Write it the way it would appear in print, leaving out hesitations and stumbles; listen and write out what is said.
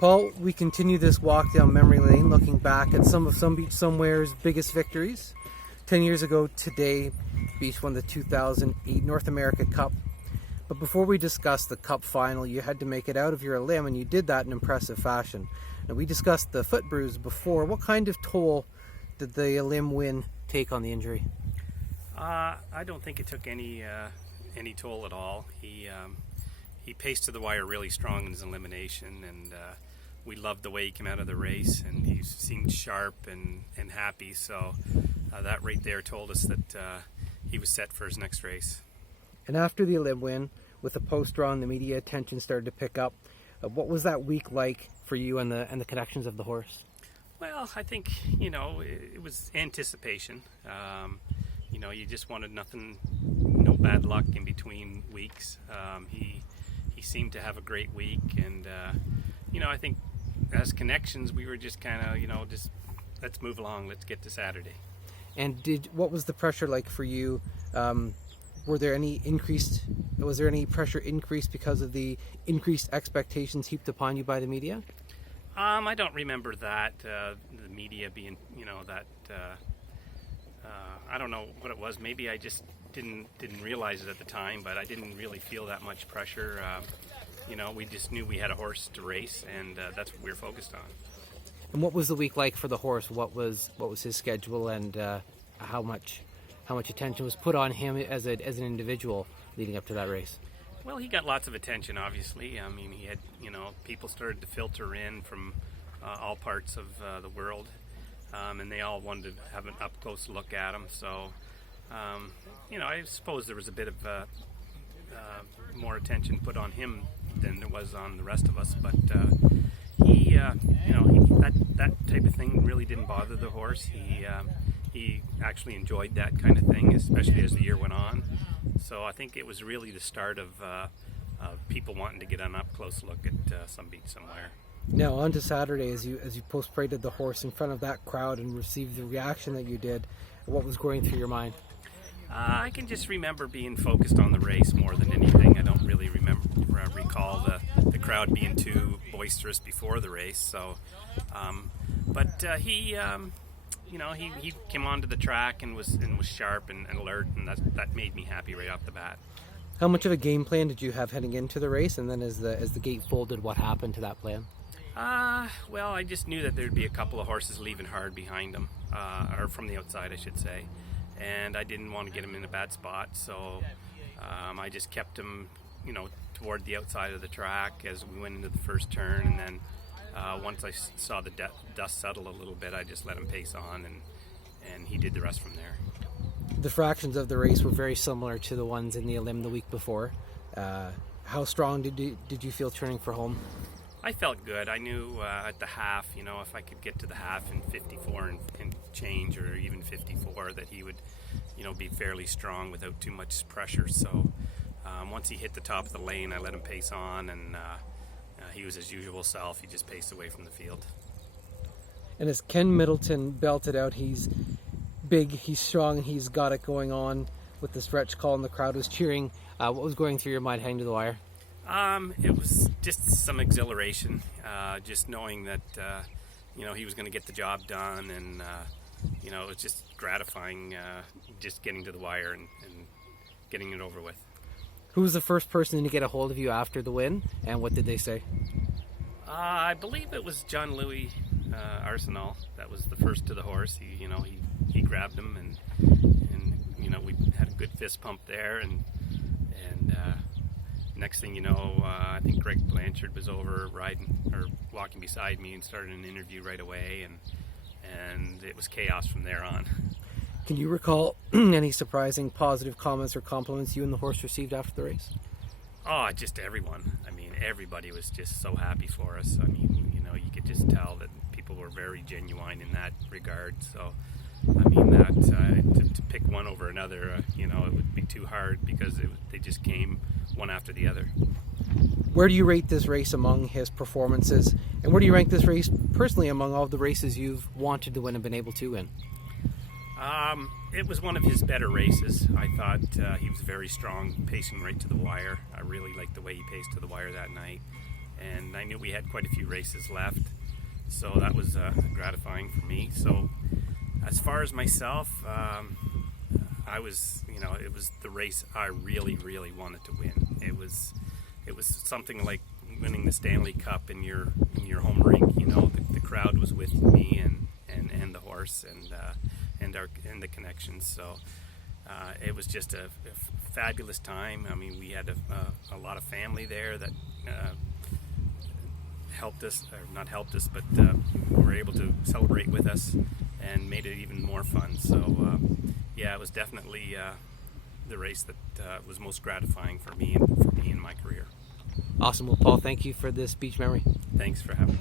Paul, we continue this walk down memory lane looking back at some of Somebeachsomewhere's biggest victories. 10 years ago today, Beach won the 2008 North America Cup. But before we discuss the Cup final, you had to make it out of your limb, and you did that in impressive fashion. Now, we discussed the foot bruise before. What kind of toll did the limb win take on the injury? I don't think it took any toll at all. He paced to the wire really strong in his elimination, and we loved the way he came out of the race, and he seemed sharp and happy. So that right there told us that he was set for his next race. And after the limb win, with the post draw, the media attention started to pick up. What was that week like for you and the connections of the horse? Well, I think it was anticipation. You just wanted no bad luck in between weeks. He seemed to have a great week, and I think as connections, we were just kind of just let's move along, let's get to Saturday. And what was the pressure like for you? Was there any pressure increased because of the increased expectations heaped upon you by the media? I don't remember that the media being that. I don't know what it was. Maybe I just didn't realize it at the time, but I didn't really feel that much pressure. We just knew we had a horse to race, and that's what we were focused on. And what was the week like for the horse? What was his schedule, and how much attention was put on him as an individual leading up to that race? Well, he got lots of attention, obviously. I mean, he had people started to filter in from all parts of the world, and they all wanted to have an up close look at him. So, I suppose there was a bit of more attention put on him than there was on the rest of us, but that type of thing really didn't bother the horse. He actually enjoyed that kind of thing, especially as the year went on. So I think it was really the start of people wanting to get an up close look at Somebeachsomewhere. Now on to Saturday, as you post-paraded the horse in front of that crowd and received the reaction that you did. What was going through your mind? I can just remember being focused on the race more than anything. I don't really recall the crowd being too boisterous before the race. So, he came onto the track and was sharp and alert, and that made me happy right off the bat. How much of a game plan did you have heading into the race, and then as the gate folded, what happened to that plan? Well, I just knew that there'd be a couple of horses leaving hard behind them, or from the outside, I should say. And I didn't want to get him in a bad spot, so I just kept him, toward the outside of the track as we went into the first turn, and then once I saw the dust settle a little bit, I just let him pace on, and he did the rest from there. The fractions of the race were very similar to the ones in the Elim the week before. How strong did you feel turning for home? I felt good. I knew at the half, if I could get to the half in 54 and change, or even 54, that he would, be fairly strong without too much pressure. So once he hit the top of the lane, I let him pace on, and he was his usual self. He just paced away from the field. And as Ken Middleton belted out, he's big, he's strong, and he's got it going on with the stretch call, and the crowd was cheering. What was going through your mind heading to the wire? It was just some exhilaration, just knowing that, he was going to get the job done, and, it was just gratifying, just getting to the wire and getting it over with. Who was the first person to get a hold of you after the win, and what did they say? I believe it was John Louis Arsenal that was the first to the horse. He grabbed him, and we had a good fist pump there, and next thing you know, I think Greg Blanchard was over walking beside me and started an interview right away, and it was chaos from there on. Can you recall any surprising positive comments or compliments you and the horse received after the race? Oh, just everyone. I mean, everybody was just so happy for us. I mean, you could just tell that people were very genuine in that regard. So, I mean, that to pick one over another, it would be too hard, because they just came one after the other. Where do you rate this race among his performances, and where do you rank this race personally among all the races you've wanted to win and been able to win? It was one of his better races. I thought he was very strong, pacing right to the wire. I really liked the way he paced to the wire that night. and I knew we had quite a few races left, so that was gratifying for me. So as far as myself, I was, it was the race I really, really wanted to win. It was something like winning the Stanley Cup in your home rink. The crowd was with me and the horse and the connections. So it was just a fabulous time. I mean, we had a lot of family there that helped us, or not helped us, but were able to celebrate with us and made it even more fun. So yeah, it was definitely the race that was most gratifying for me in my career. Awesome. Well, Paul, thank you for this beach memory. Thanks for having me.